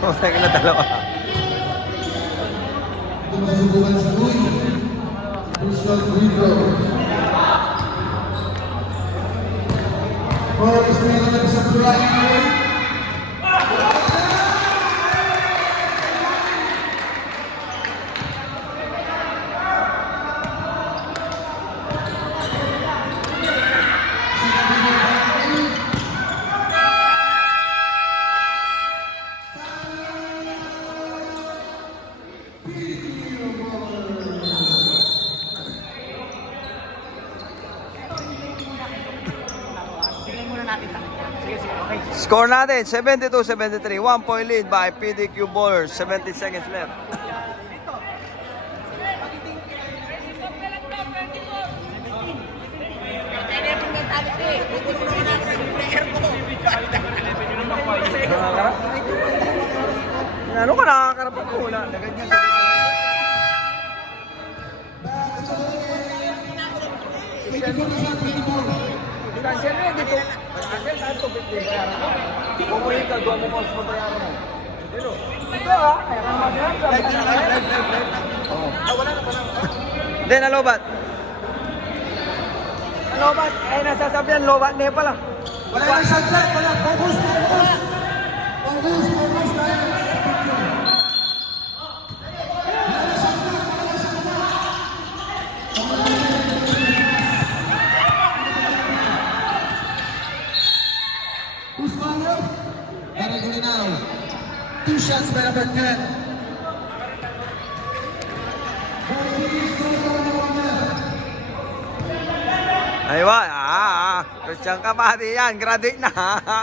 Masaya ka na dalawa. Score natin, 72-73. 1 point lead by PDQ Bowlers. 70 seconds left. Ano ka nakakarap ako? Wala. Cancel na dito. Cancel na ito. Bayaran mo. Pumuhin ka, doon mo mo sa bayaran mo. Dito. Dito ha. Kaya ka mag-rap. Wala na pa na. Hindi, nalobat. Nalobat. Eh, nasasabihan, lobat na pala. Wala na sunset. Wala. Focus. Focus. Two shots by number 10. Aywa, Christian Kapati yan, graduate na.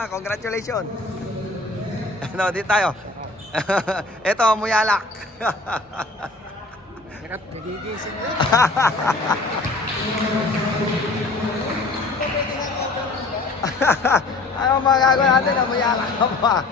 Congratulations. Ano, di tayo. Ito, Muyalak. Nagigising na. Ano magagawa natin na Muyalak ka pa?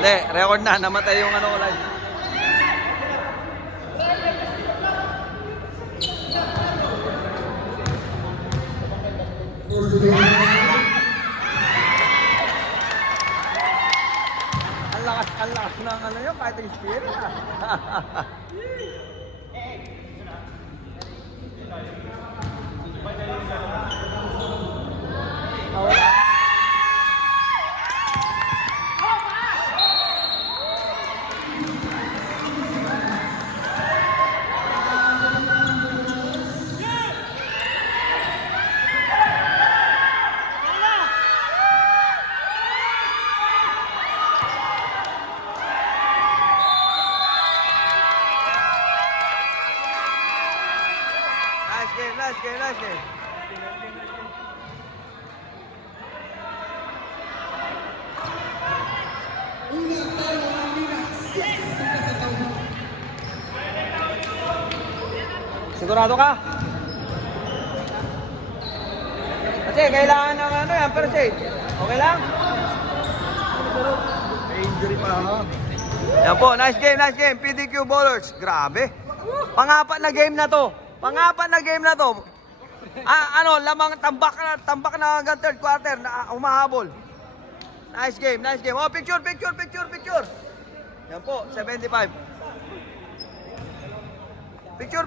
Hindi, record na. Namatay yung ano ko live. Ang lakas ng ano yun, fighting spirit. Nice game. Sigurado ka? Kasi kailangan ng ano yan, first aid. Okay lang? May injury pa ha. Yan po, nice game. PDQ Bowlers. Grabe. Pangapat na game na to. Lamang tambak na hanggang third quarter na humahabol. Nice game. Oh, picture. Yan po, 75. Picture.